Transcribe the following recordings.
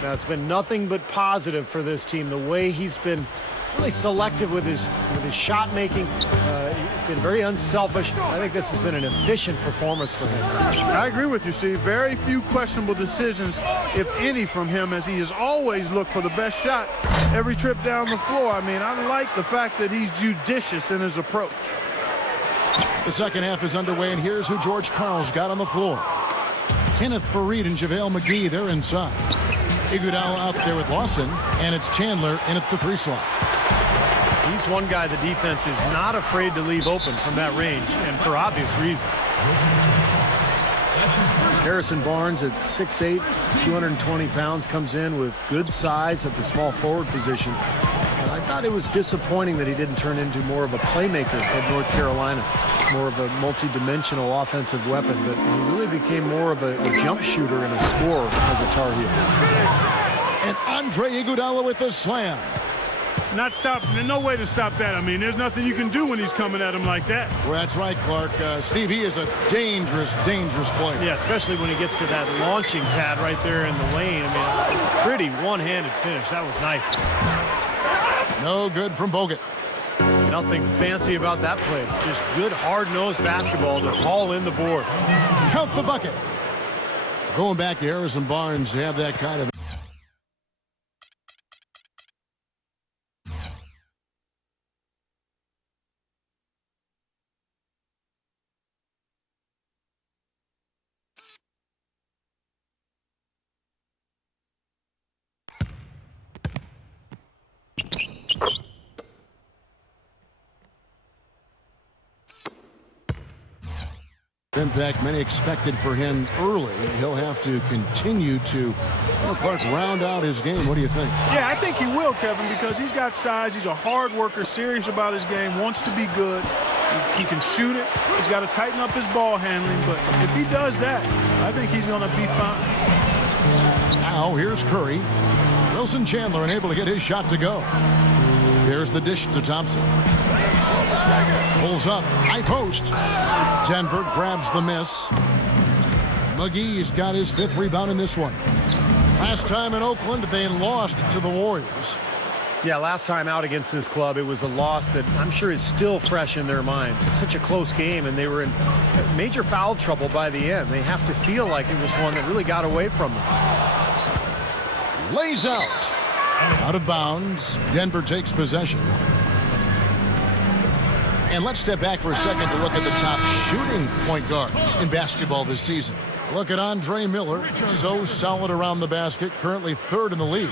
That's been nothing but positive for this team. The way he's been really selective with his shot making, been very unselfish. I think this has been an efficient performance for him. I agree with you, Steve. Very few questionable decisions, if any, from him, as he has always looked for the best shot every trip down the floor. I mean, I like the fact that he's judicious in his approach. The second half is underway, and here's who George Karl's got on the floor. Kenneth Faried and JaVale McGee, they're inside. Iguodala out there with Lawson, and it's Chandler in at the 3 slot. He's one guy the defense is not afraid to leave open from that range, and for obvious reasons. Harrison Barnes at 6'8", 220 pounds, comes in with good size at the small forward position. And I thought it was disappointing that he didn't turn into more of a playmaker at North Carolina, more of a multi-dimensional offensive weapon, but he really became more of a jump shooter and a scorer as a Tar Heel. And Andre Iguodala with the slam. Not stop. There's no way to stop that. I mean, there's nothing you can do when he's coming at him like that. Well, that's right, Clark. Steve, he is a dangerous, dangerous player. Yeah, especially when he gets to that launching pad right there in the lane. I mean, pretty one-handed finish. That was nice. No good from Bogut. Nothing fancy about that play. Just good, hard-nosed basketball to haul in the board. Count the bucket. Going back to Harrison Barnes to have that kind of... impact many expected for him early. He'll have to continue to, Clark, round out his game. What do you think? Yeah, I think he will, Kevin, because he's got size. He's a hard worker, serious about his game, wants to be good. He can shoot it. He's got to tighten up his ball handling, but if he does that, I think he's going to be fine. Now here's Curry. Wilson Chandler unable to get his shot to go. There's the dish to Thompson. Pulls up, high post. Denver grabs the miss. McGee's got his 5th rebound in this one. Last time in Oakland, they lost to the Warriors. Yeah, last time out against this club, it was a loss that I'm sure is still fresh in their minds. Such a close game, and they were in major foul trouble by the end. They have to feel like it was one that really got away from them. Lays out. Out of bounds. Denver takes possession. And let's step back for a second to look at the top shooting point guards in basketball this season. Look at Andre Miller, so solid around the basket, currently 3rd in the league.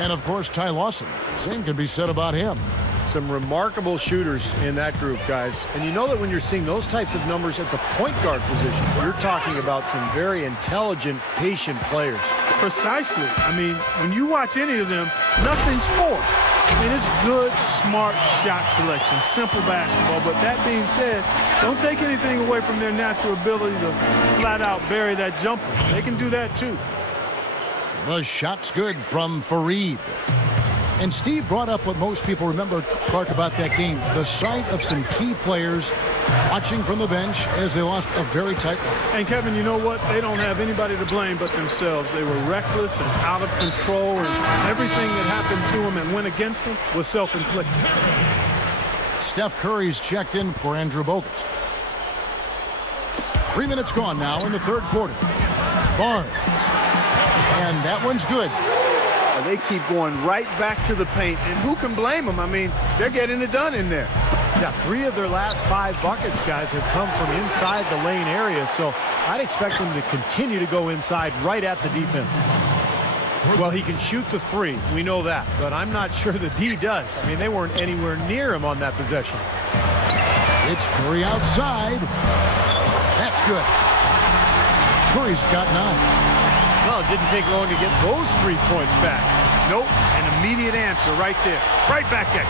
And, of course, Ty Lawson. Same can be said about him. Some remarkable shooters in that group, guys. And you know that when you're seeing those types of numbers at the point guard position, you're talking about some very intelligent, patient players. Precisely. I mean, when you watch any of them, nothing's forced. I mean, it's good, smart shot selection, simple basketball. But that being said, don't take anything away from their natural ability to flat out bury that jumper. They can do that too. The shot's good from Faried. And Steve brought up what most people remember, Clark, about that game. The sight of some key players watching from the bench as they lost a very tight one. And, Kevin, you know what? They don't have anybody to blame but themselves. They were reckless and out of control, and everything that happened to them and went against them was self-inflicted. Steph Curry's checked in for Andrew Bogut. 3 minutes gone now in the 3rd quarter. Barnes. And that one's good. They keep going right back to the paint, and who can blame them? I mean, they're getting it done in there. Yeah, 3 of their last 5 buckets, guys, have come from inside the lane area, so I'd expect them to continue to go inside right at the defense. Well, he can shoot the 3, we know that, but I'm not sure the D does. I mean, they weren't anywhere near him on that possession. It's Curry outside. That's good. Curry's got 9. Well, it didn't take long to get those 3 points back. Nope, an immediate answer right there. Right back at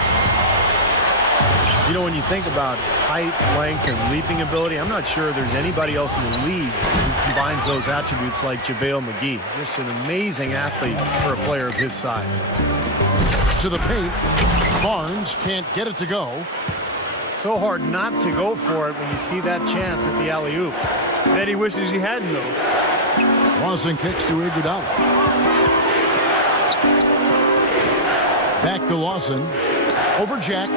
you. You know, when you think about height, length, and leaping ability, I'm not sure there's anybody else in the league who combines those attributes like JaVale McGee. Just an amazing athlete for a player of his size. To the paint. Barnes can't get it to go. So hard not to go for it when you see that chance at the alley-oop. Bet he wishes he hadn't, though. Lawson kicks to Iguodala. Back to Lawson. Over Jack.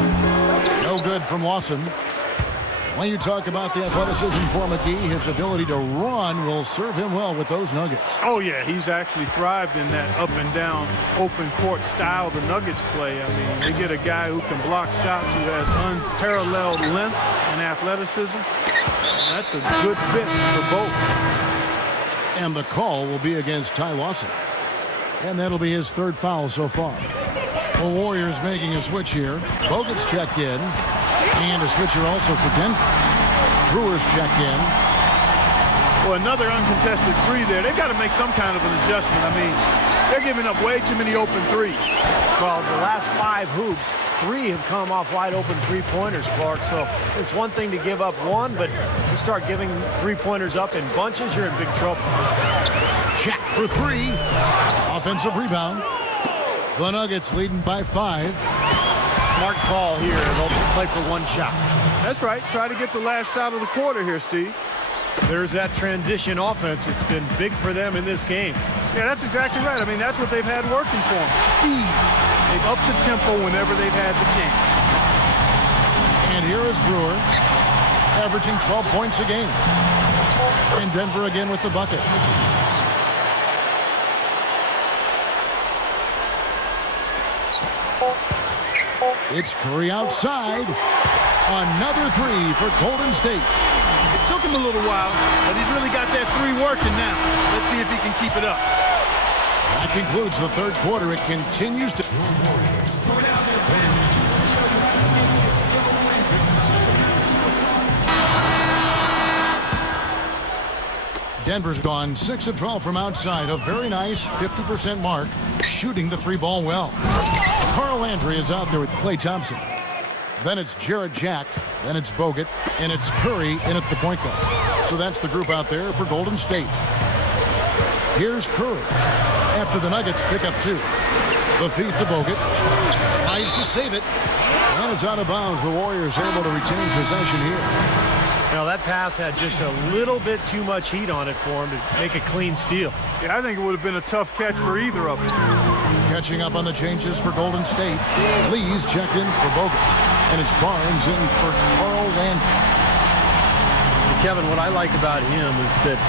No good from Lawson. When you talk about the athleticism for McGee, his ability to run will serve him well with those Nuggets. Oh, yeah, he's actually thrived in that up and down open court style the Nuggets play. I mean, they get a guy who can block shots, who has unparalleled length and athleticism. And that's a good fit for both. And the call will be against Ty Lawson. And that'll be his third foul so far. The Warriors making a switch here. Bogut's checked in. And a switcher also for Denver. Brewers checked in. Well, another uncontested three there. They've got to make some kind of an adjustment. I mean, they're giving up way too many open threes. Well, the last 5 hoops, 3 have come off wide open three-pointers, Clark. So it's one thing to give up one, but you start giving three-pointers up in bunches, you're in big trouble. Jack for 3. Offensive rebound. The Nuggets leading by 5. Smart call here. They'll play for one shot. That's right. Try to get the last shot of the quarter here, Steve. There's that transition offense. It's been big for them in this game. Yeah, that's exactly right. I mean, that's what they've had working for them. Speed. They've upped the tempo whenever they've had the chance. And here is Brewer, averaging 12 points a game. And Denver again with the bucket. It's Curry outside. Another 3 for Golden State. It took him a little while, but he's really got that 3 working now. Let's see if he can keep it up. That concludes the third quarter. It continues to... Denver's gone 6 of 12 from outside. A very nice 50% mark, shooting the 3-ball well. Carl Landry is out there with Klay Thompson. Then it's Jarrett Jack. Then it's Bogut. And it's Curry in at the point guard. So that's the group out there for Golden State. Here's Curry. After the Nuggets pick up 2. The feed to Bogut. Tries to save it. And it's out of bounds. The Warriors able to retain possession here. Now, that pass had just a little bit too much heat on it for him to make a clean steal. Yeah, I think it would have been a tough catch for either of them. Catching up on the changes for Golden State. Lee's checked in for Bogut. And it's Barnes in for Carl Landry. Kevin, what I like about him is that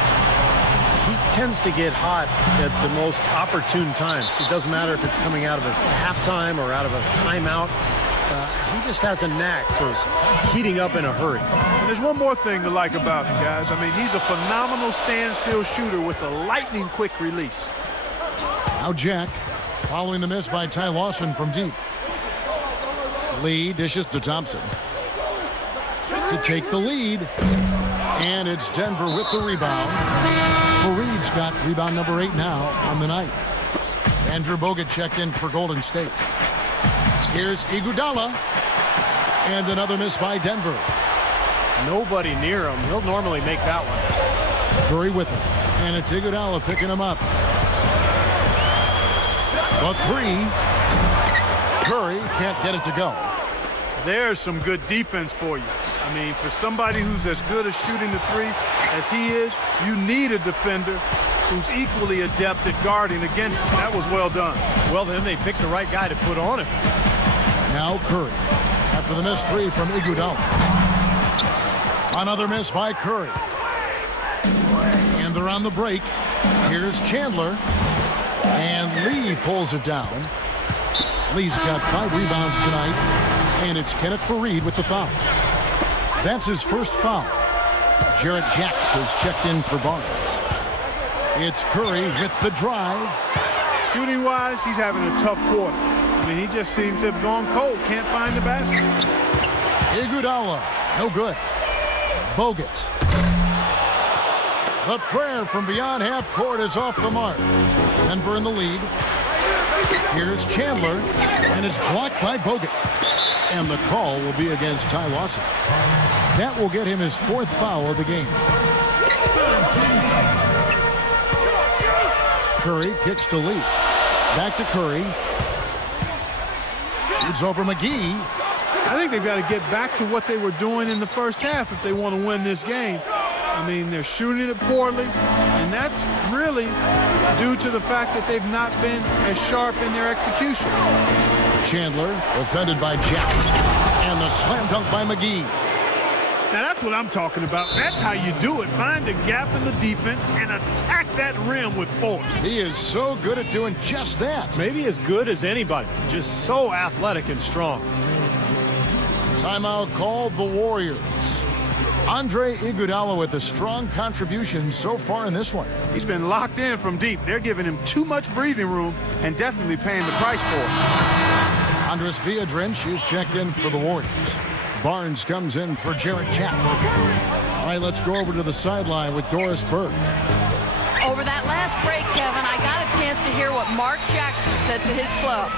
he tends to get hot at the most opportune times. It doesn't matter if it's coming out of a halftime or out of a timeout. He just has a knack for heating up in a hurry. And there's one more thing to like about him, guys. I mean, he's a phenomenal standstill shooter with a lightning-quick release. Now Jack, following the miss by Ty Lawson from deep. Lee dishes to Thompson to take the lead. And it's Denver with the rebound. Fareed's got rebound number 8 now on the night. Andrew Bogut checked in for Golden State. Here's Iguodala. And another miss by Denver. Nobody near him. He'll normally make that one. Curry with him. And it's Iguodala picking him up. The 3. Curry can't get it to go. There's some good defense for you. I mean, for somebody who's as good at shooting the 3 as he is, you need a defender who's equally adept at guarding against him. That was well done. Well, then they picked the right guy to put on him. Now Curry. After the missed 3 from Iguodala. Another miss by Curry. And they're on the break. Here's Chandler. And Lee pulls it down. Lee's got 5 rebounds tonight. And it's Kenneth Faried with the foul. That's his first foul. Jarrett Jack is checked in for Barnes. It's Curry with the drive. Shooting-wise, he's having a tough quarter. I mean, he just seems to have gone cold. Can't find the basket. Iguodala, no good. Bogut. The prayer from beyond half court is off the mark. Denver in the lead. Here's Chandler, and it's blocked by Bogut. And the call will be against Ty Lawson. That will get him his 4th foul of the game. Curry kicks to Lee. Back to Curry. Shoots over McGee. I think they've got to get back to what they were doing in the first half if they want to win this game. I mean, they're shooting it poorly, and that's really due to the fact that they've not been as sharp in their execution. Chandler defended by Jack. And the slam dunk by McGee. Now that's what I'm talking about. That's how you do it. Find a gap in the defense and attack that rim with force. He is so good at doing just that. Maybe as good as anybody. Just so athletic and strong. Timeout called the Warriors. Andre Iguodala with a strong contribution so far in this one. He's been locked in from deep. They're giving him too much breathing room and definitely paying the price for it. Andres Viadrinch is checked in for the Warriors. Barnes comes in for Jarrett Jack. All right, let's go over to the sideline with Doris Burke. Over that last break, Kevin, I got a chance to hear what Mark Jackson said to his club.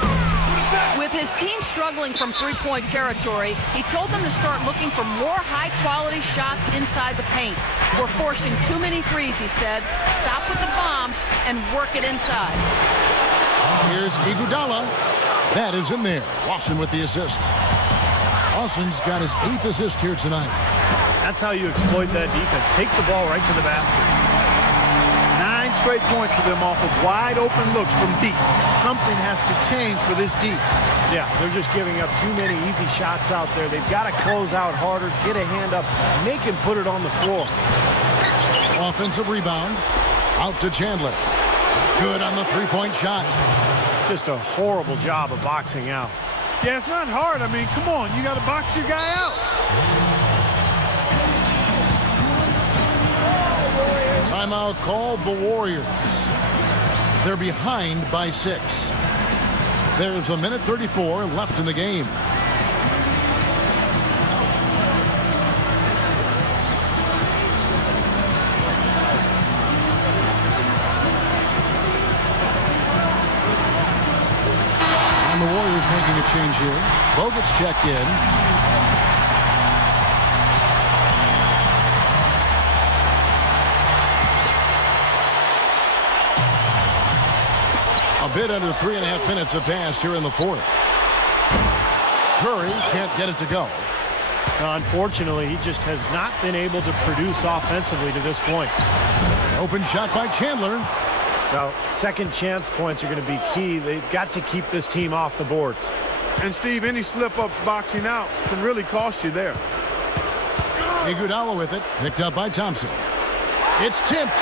With his team struggling from three-point territory, he told them to start looking for more high-quality shots inside the paint. We're forcing too many threes, he said. Stop with the bombs and work it inside. Here's Iguodala. That is in there. Lawson with the assist. Lawson's got his 8th assist here tonight. That's how you exploit that defense. Take the ball right to the basket. 9 straight points for them off of wide open looks from deep. Something has to change for this deep. Yeah, they're just giving up too many easy shots out there. They've got to close out harder, get a hand up, make him put it on the floor. Offensive rebound. Out to Chandler. Good on the three-point shot. Just a horrible job of boxing out. Yeah, it's not hard. I mean, come on. You got to box your guy out. Timeout called the Warriors. They're behind by 6. There's a minute 34 left in the game. And the Warriors making a change here. Bogut's checked in. A bit under 3.5 minutes have passed here in the fourth. Curry can't get it to go. Unfortunately, he just has not been able to produce offensively to this point. Open shot by Chandler. Now, second chance points are going to be key. They've got to keep this team off the boards. And, Steve, any slip-ups boxing out can really cost you there. Iguodala with it. Picked up by Thompson. It's tipped.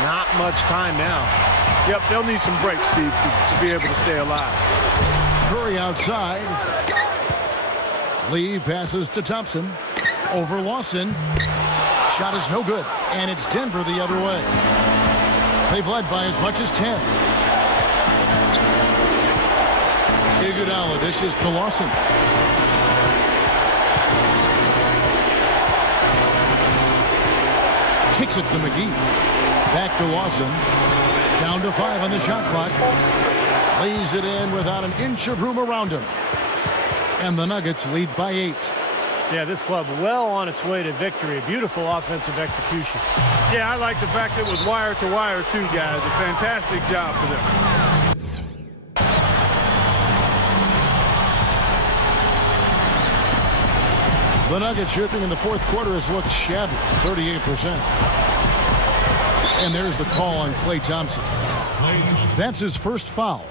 Not much time now. Yep, they'll need some breaks, Steve, to be able to stay alive. Curry outside. Lee passes to Thompson. Over Lawson. Shot is no good. And it's Denver the other way. They've led by as much as 10. Iguodala dishes to Lawson. Kicks it to McGee. Back to Lawson. Down to 5 on the shot clock. Lays it in without an inch of room around him. And the Nuggets lead by 8. Yeah, this club well on its way to victory. A beautiful offensive execution. Yeah, I like the fact it was wire to wire too, guys. A fantastic job for them. The Nuggets shooting in the fourth quarter has looked shabby, 38%. And there's the call on Klay Thompson. That's his first foul.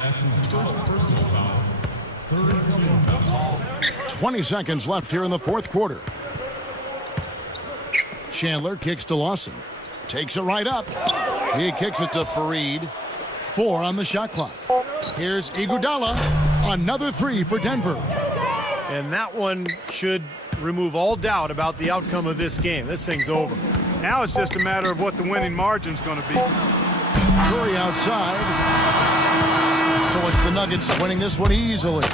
That's his first personal foul. 20 seconds left here in the fourth quarter. Chandler kicks to Lawson. Takes it right up. He kicks it to Fareed. 4 on the shot clock. Here's Iguodala. Another 3 for Denver. And that one should remove all doubt about the outcome of this game. This thing's over. Now it's just a matter of what the winning margin's going to be. Curry outside. So it's the Nuggets winning this one easily.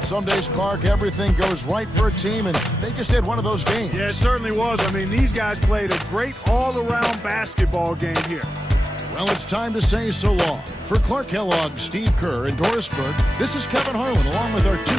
Some days, Clark, everything goes right for a team, and they just had one of those games. Yeah, it certainly was. I mean, these guys played a great all-around basketball game here. Well, it's time to say so long. For Clark Kellogg, Steve Kerr, and Doris Burke, this is Kevin Harlan, along with our 2